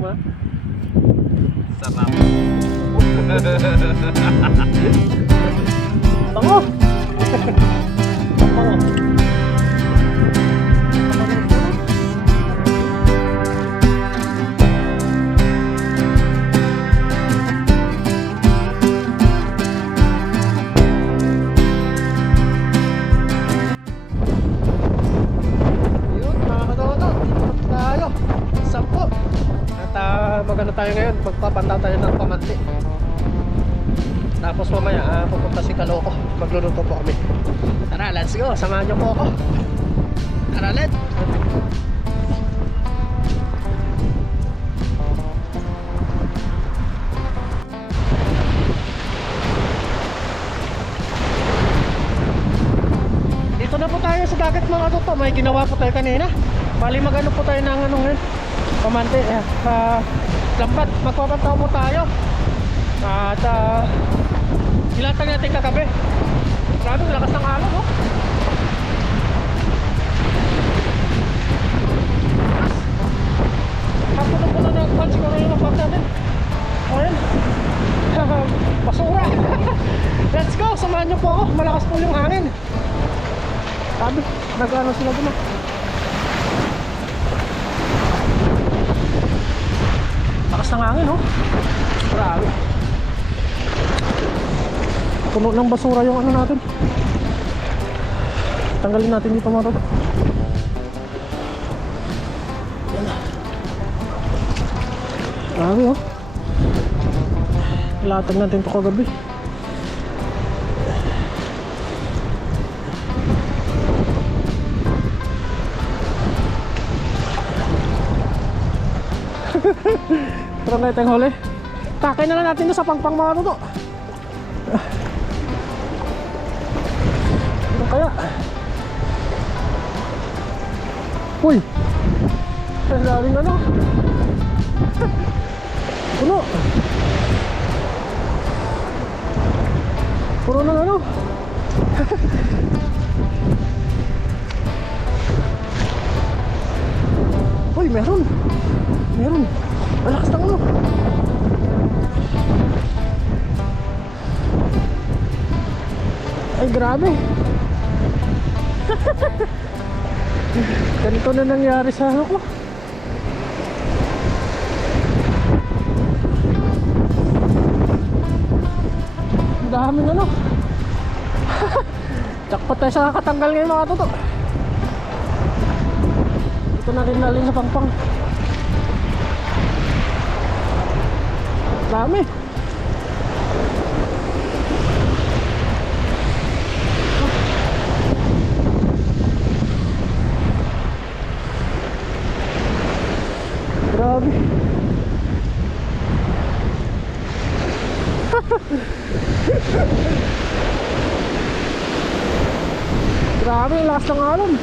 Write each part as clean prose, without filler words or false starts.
mo na. Sarap. Tango! Tango! Magano tayo ngayon, magpapanda tayo ng pamanti. Tapos mamaya pupunta si Kaloko, magluluto po kami. Tara, let's go, samahan niyo po ako. Tara, let's. Dito na po tayo sa dagat mga toto. May ginawa po tayo kanina. Bali magano po tayo ng ano ngayon, pamanti. Lambat, magpapantaw po tayo. At ilatag natin kagabi. Grabe, lakas ng alon, oh. Kapuno-puno na kwan siguro yung mapag natin. Ayan. Basura. Let's go, samahan nyo po ako. Malakas po yung hangin. Sabi, nag-ano sila dun, oh. Lakas ng hangin, oh. Grabe. Puno ng basura yung ano natin. Tanggalin natin dito mga toto. Yan na. Grabe, oh. Latag natin ito kagabi. Tara na itong huli. Takay na lang natin ito sa pangpang mga toto. Ano kaya? Uy! Ang daming ano. Puno. Puno ng ano. Uy, meron. Meron. Malakas ng ano. Ay, grabe. Ganito na nangyari sa ano ko. Ang daming ano. Jackpot tayo sa kakatanggal ngayon mga toto. Ito na rin naling sa pangpang. Dami. Grabe. Grabe, lakas ng alon.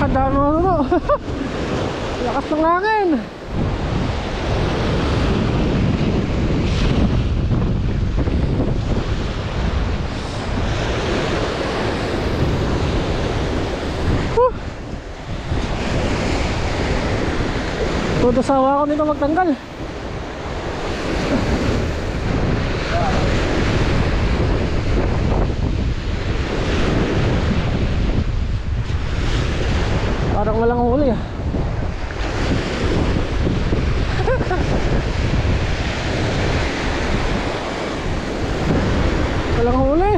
Ang dami mo ano. Lakas ng hangin. Todo sawa ako nito magtanggal. Parang walang huli ah. Walang huli.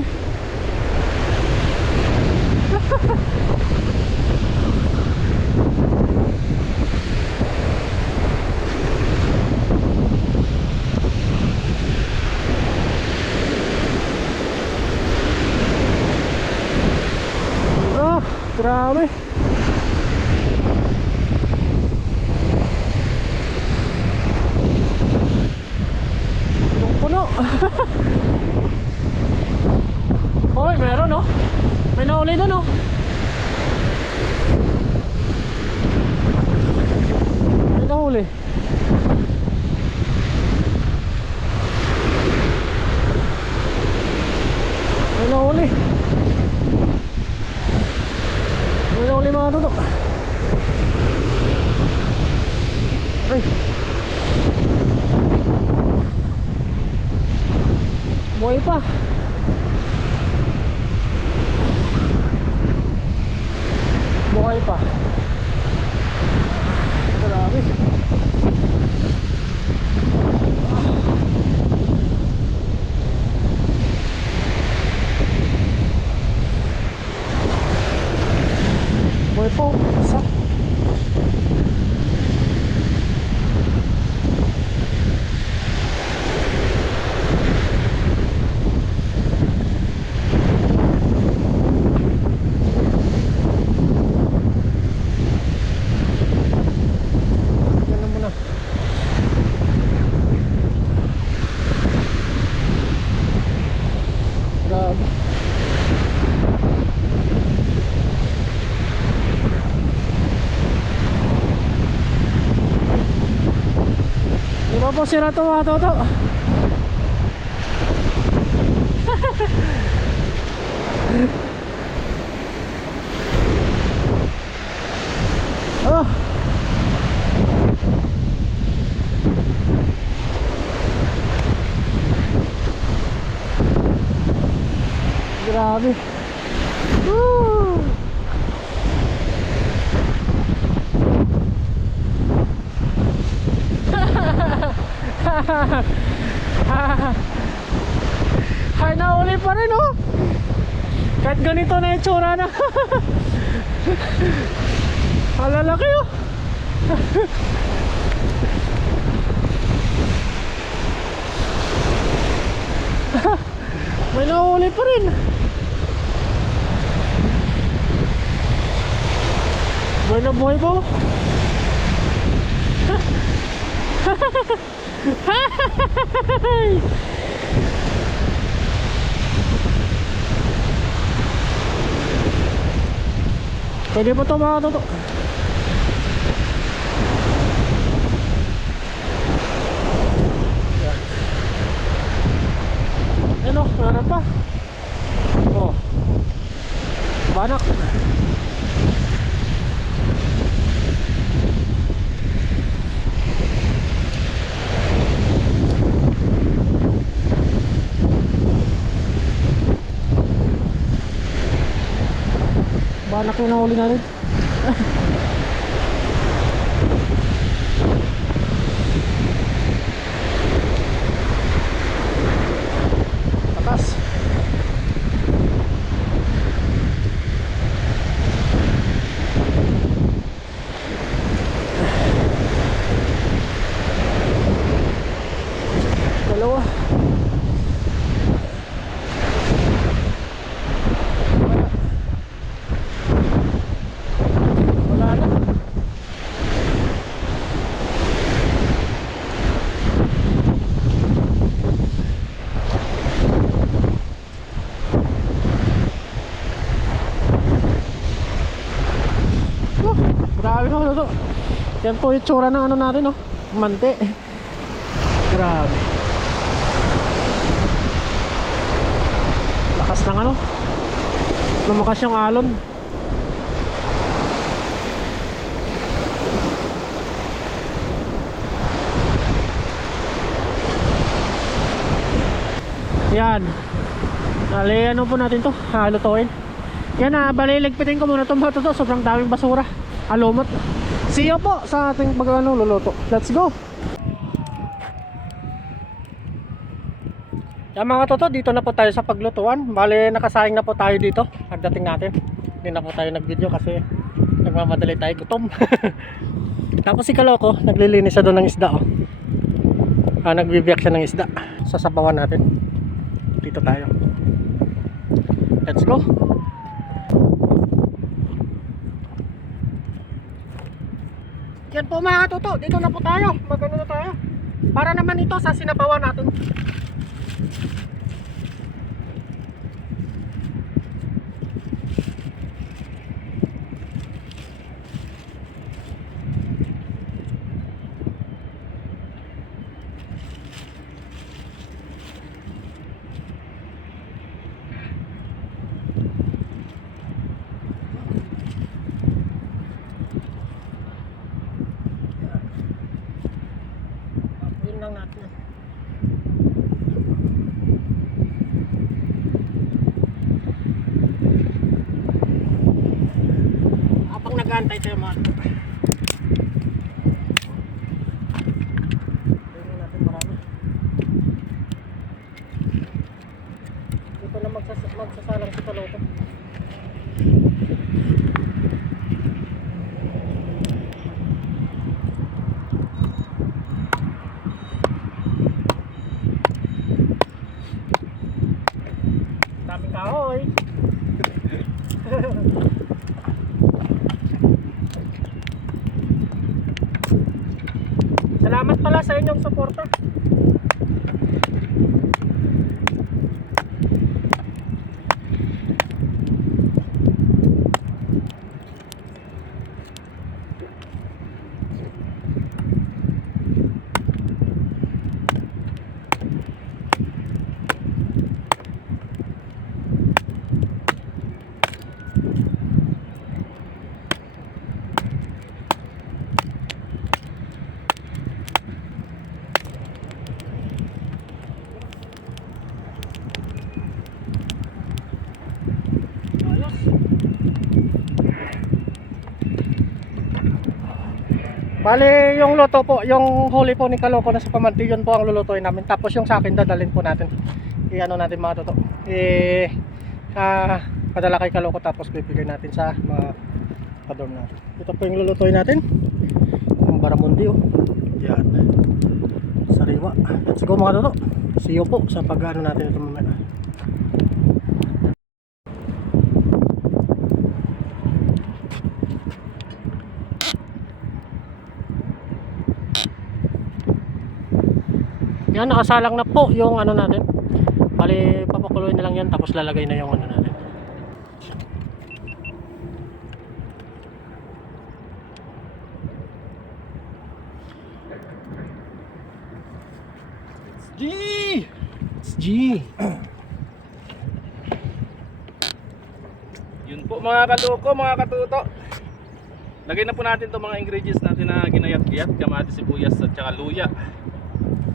Grabe. Puno. Hoy, meron no? May nahuli doon no? May nahuli. nahuli. May nahuli mga toto. Ay. Buhay pa. Buhay pa. Grabe. Buhay po. Isa. Yan na muna. Grabe. Di ba po sira ito mga toto? Oh. Grabe. Woo. Ay, nauli pa rin oh. Kahit ganito na yung tsura na. Alalaki oh. May nauli pa rin. Buhay na buhay po. Pwede po ito mga toto. Ano, meron pa. Oh, banak. Banak yung nahuli natin. Atas. Dalawa. Wala na. Grabe no, ano to. Yan po yung tsura ng ano natin no. Mante. Grabe. Lakas ng ano. Lumakas yung alon. Yan. Dali ano po natin to. Halutuin. Yan na, baliligpitin ko muna itong bato to. Sobrang daming basura. Alumot. See you po sa ating pag-ano luluto. Let's go. Yan mga toto, dito na po tayo sa paglutuan. Bale, nakasaing na po tayo dito. Pagdating natin, hindi na po tayo nag-video kasi nagmamadali tayo, gutom. Tapos si Kaloko, naglilinis siya doon ng isda oh. Nagbibiyak siya ng isda. Sasabawan natin. Dito tayo. Let's go. Yan po mga toto, dito na po tayo. Magano na tayo. Para naman ito sa sinabawan natin. Patay tayo mga ito. Tingnan natin marami. Dito na magsasalang si Kaloko. Daming kahoy. Salamat pala sa inyong suporta. Bali, yung luto po, yung huli po ni Kaloko na sa Pamanti, yun po ang lulutuin namin. Tapos yung sa akin dadalhin po natin. I-ano natin mga toto. Padala kay Kaloko tapos bibigay natin sa mga kadorm natin. Ito po yung lulutuin natin. Yung baramundi oh. Yan. Sariwa. Let's go mga toto. See you po sa pag-ano natin ito mamaya. Yan, nakasalang na po yung ano natin. Bali, papakuloy na lang yan tapos lalagay na yung ano natin. G! It's G. Yun po mga kaloko, mga katuto. Lagay na po natin itong mga ingredients natin na ginayat-giyat. Kamatis, sibuyas at saka luya.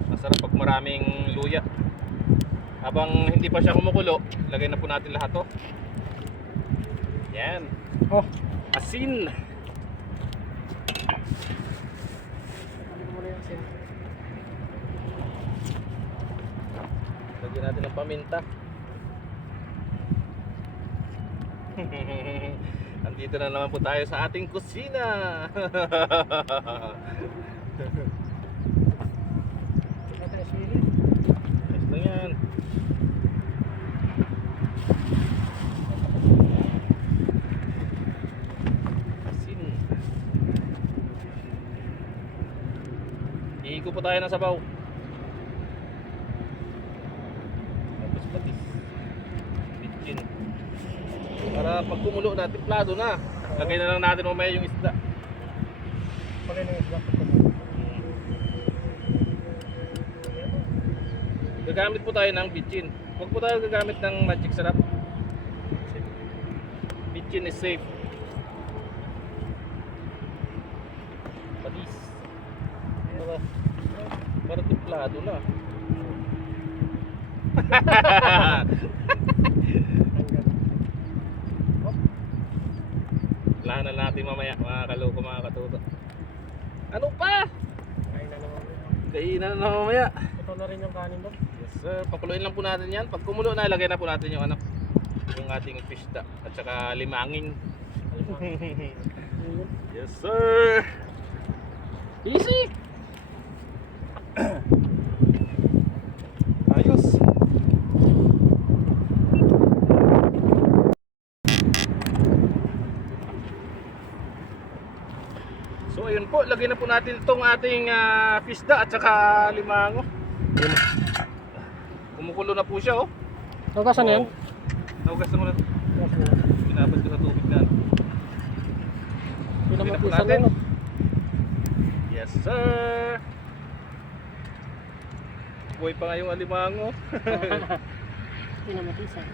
Masarap pag maraming luya. Habang hindi pa siya kumukulo, lagay na po natin lahat to. Yan. Oh, Asin. Lagyan natin ng paminta. Andito na naman po tayo sa ating kusina. Ayos lang yan. Asin. Iiko po tayo ng sabaw. Tapos patis. Bitchin. Para pag kumulo na, timplado na. Lagay na lang natin mamaya yung isda. pala na yung isda. Gagamit po tayo ng bitchin. Huwag po tayo gagamit ng magic sarap. Bitchin is safe. Patis. Para timplado na. Lahan na natin mamaya mga kaloko, mga katuto. Ano pa? Kainan na mamaya. Ito na rin yung kanin doon. Yes sir, pakuluin lang po natin yan. Pag kumulo na, lagay na po natin yung ano, yung ating pista at saka limangin. Yes sir. Easy. Ayos. So ayun po, lagay na po natin itong ating pista at saka limango. Kumukulo na po siya oh. Nagasan na yan? Naugas na muna. Nagasan na yan. Binabad ko sa tubig na. Pinamatisan natin. na no? Yes sir. Buhay pa nga yung alimango. Pinamatisan.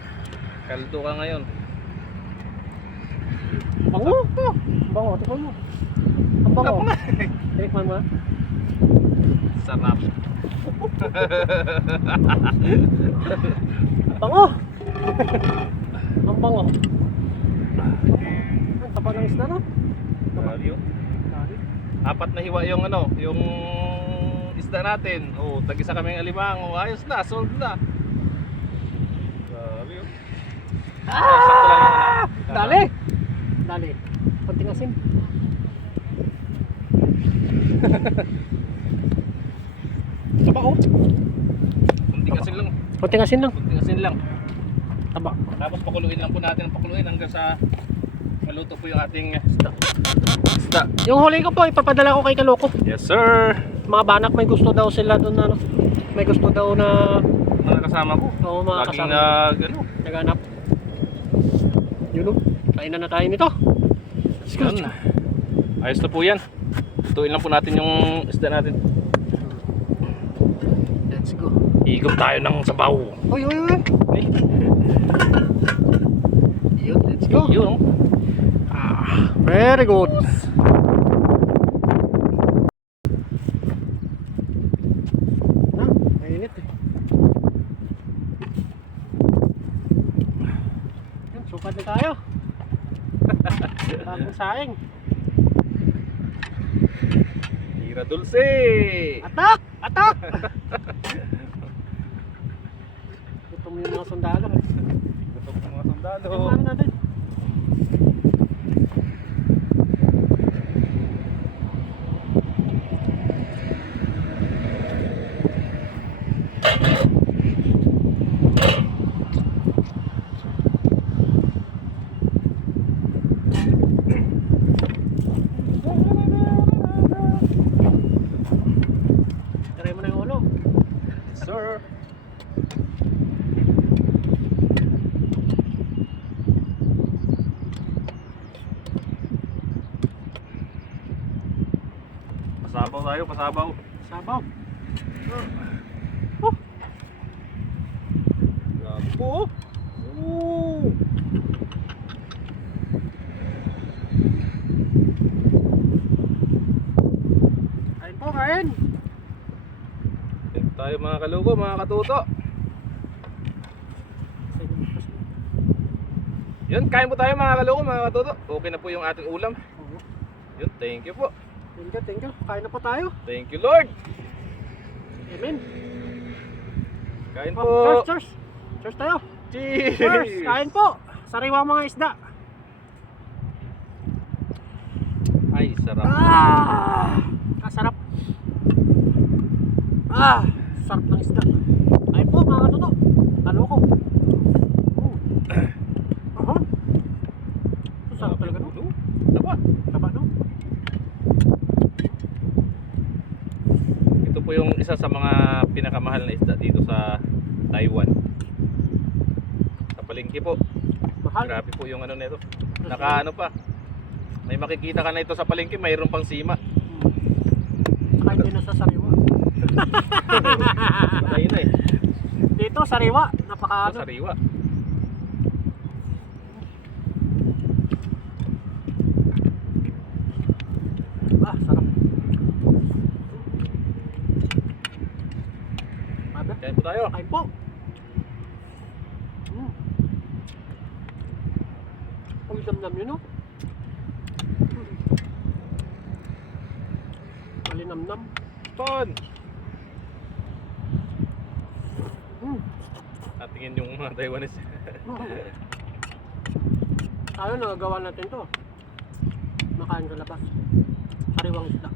Kaldo ka ngayon. Bango! Bango, tikman mo. Ang bango. Tikman mo. Sarap. Bango! Ang bango. Ang tapa ng isda no? Grabe yun. Dali. Apat na hiwa yung ano, yung isda natin. Oh, tag-isa kaming alimango. Ayos na, sold na. Grabe yun. Sakto lang yung ano. Dali! Dali. Konting asin. Taba oh. Kunting asin lang. Konting asin lang. Kunting asin lang. Taba. Tapos pakuluin lang po natin, pakuluin hanggang sa maluto po yung ating isda. Yung huli ko po, ipapadala ko kay Kaloko. Yes sir. Mga banak may gusto daw sila doon ano. May gusto daw na Mga kasama ko. Oo, mga Laging kasama. ano. naghanap. Yun oh. Kainan na tayo nito. Let's go. Yun. Ayos na po yan. Lutuin lang po natin yung isda natin. Let's go. Igop tayo ng sabaw. Uy, uy, uy. Ay, Yun, let's go. yun. Very good. Ah, mainit eh. Yan, sukad na tayo. Bagong saing. Tira dulce. Atak! Atak! Gutom yung mga sundalo. Gutom ng mga sundalo. Ano natin? Try mo na yung ulo. Sir. Pasabaw tayo, pasabaw. Sabaw. Grabe po. Oh. Kain po, kain. Ito tayo mga kalugo, mga katuto. Yun, kain po tayo mga kalugo, mga katuto. Okay na po yung ating ulam. Yun, thank you po. Thank you, thank you. Kain na po tayo. Thank you Lord. Amen. Kain Oh, po. cheers, cheers. Cheers tayo. Cheers. Cheers. Kain po. Sariwa mga isda. Ay, sarap. Sarap. Sarap ng isda. Kain po mga katuto. Kaloko. Sarap talaga no? Taba. Taba no? Ito po yung isa sa mga pinakamahal na isda dito sa Taiwan. Sa palengke po. Mahal. Grabe po yung ano nito. Naka ano pa. May makikita ka na ito sa palengke, mayroon pang sima. Saka hindi na sa sariwa. Patay na eh. Dito sariwa. Napaka Ito ano. sariwa. Sarap. Mabe. Kain po tayo. Kain po. Ang damdam yun, no? Malinamnam. Ton. Mm. At tingin yung mga Taiwanese. Tayo nagagawa natin to. Makain sa labas. Sariwang isda.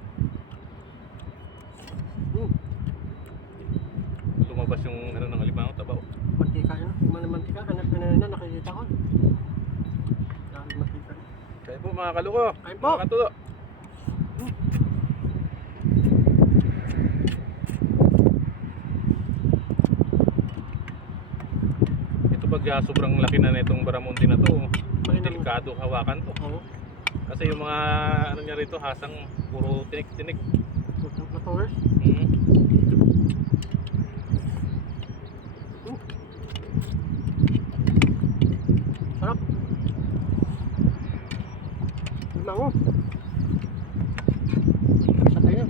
Lumabas yung ano ng alimango, tabaw. Mantika yun. Mantika. Kanina nakikita ko. Dahil mantika. Kain po mga kaluko. Kain po. Mga katuto. Ito pag sobrang laki na nitong baramundi na to, delikado hawakan to. Oo. Kasi yung mga ano niya rito, hasang puro tinik-tinik. Natores. Sarap. Mango. Sa tayo.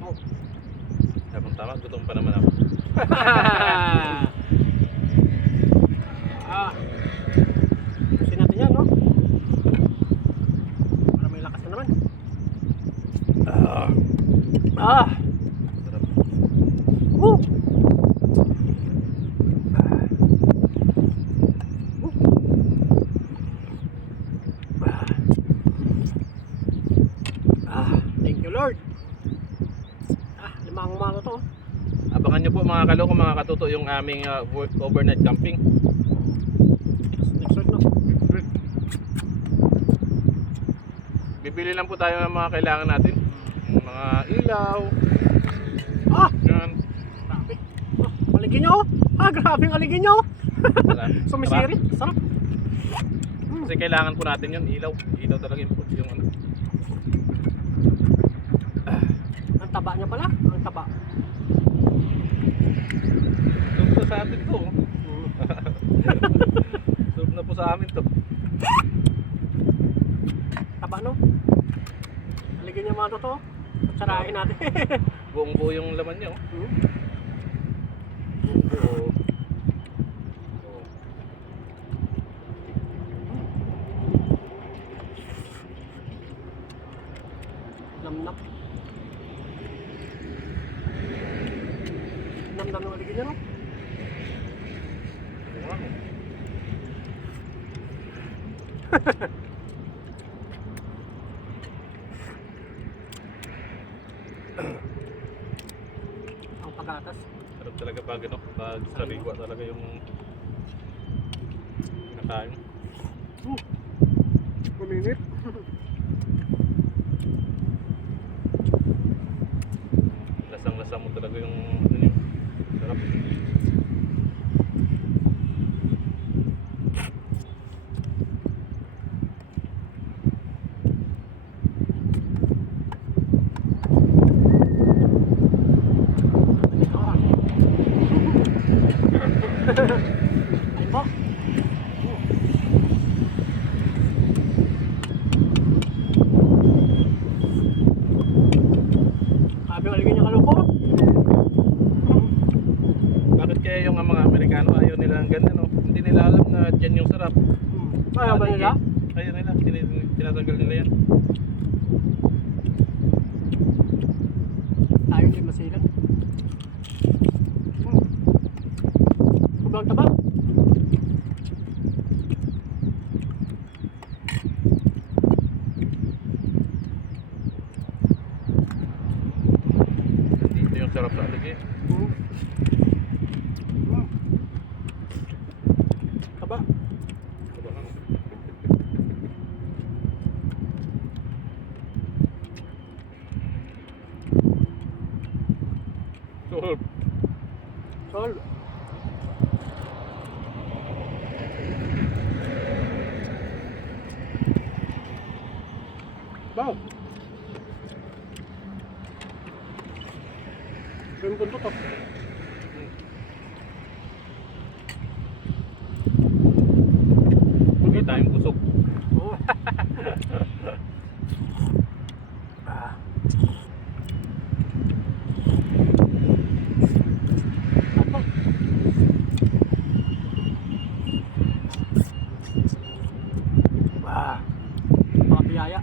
Oh. Tama, gutom pa naman ako. Ah! Sarap. Woo! Thank you Lord. Limang umaga to. Abangan nyo po mga kaloko, mga katuto, yung aming overnight camping. Next week no. Bibili lang po tayo ng mga kailangan natin. Yung mga ilaw. Yan. Grabe. Aligin nyo. Grabe ang aligin nyo. Sumisirit. Sarap. Kasi kailangan po natin yun, ilaw. Ilaw talaga yung ano. Ang taba niya pala. Ang taba. Sarap na sa atin to. Sarap na po sa amin to. Taba no. Aligin nyo mga totoo. Sarahin natin. Buong buo yung laman niya. Buong buo. Namnam. Namnam ng aligin nyo no. Ang pagatas. Sarap talaga pag ano, pag sariwa talaga yung kinakain. Kuminit. Lasang-lasa mo talaga yung ano niyo. Sarap. Ay po. Sabi ang aligin niya kaloko. Bakit kaya yung mga Amerikano ayaw nila ng ganyan, no? Hindi nila alam na dyan yung sarap. Ayaw ba nila? Ayaw nila, tinatanggal nila yan. Tayo hindi masilan. Sobrang taba. Dito yung sarap sa aligi. Taba. Sarap. Sol. Wow. Yung punto to. Hindi tayong busog. Oo. Ako. Mga biyaya.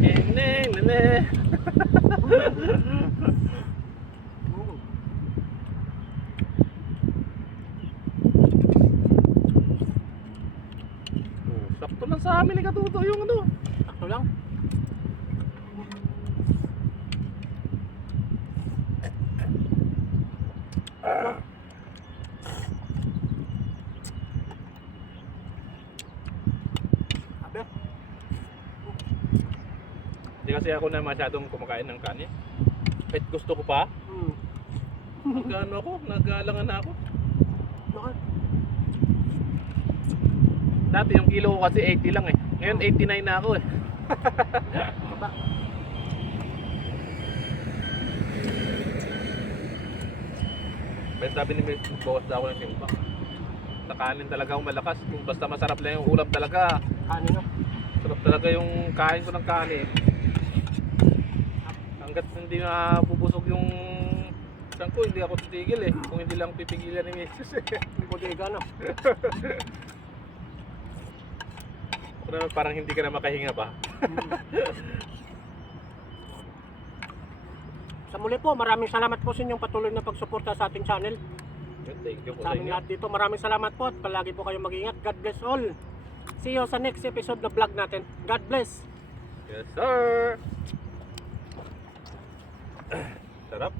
Nene. Sakto lang sa amin ni Katuto yung ano. Sakto lang. Abe. Hindi kasi ako na masyadong kumakain ng kanin. Kahit gusto ko pa, nag-ano ako, nag-aalangan ako. Bakit? Dati yung kilo ko kasi 80 lang eh. Ngayon 89 na ako eh. Baba. May sabi ni Miss, bawas daw ako ng timba. Sa kanin talaga ako malakas. Kung basta masarap lang yung ulam talaga. Kanin no? Sarap talaga yung kain ko ng kanin. Hanggat hindi na bubusog yung tiyan ko, hindi ako titigil eh. Kung hindi lang pipigilan ni Mrs. Bodega no? Parang hindi ka na makahinga ba? Sa muli po, maraming salamat po sa inyong patuloy na pagsuporta sa ating channel. Thank you po Sa sa aming inyo. lahat dito, maraming salamat po at palagi po kayong mag-ingat. God bless all. See you sa next episode na vlog natin. God bless. Yes sir! Sarap.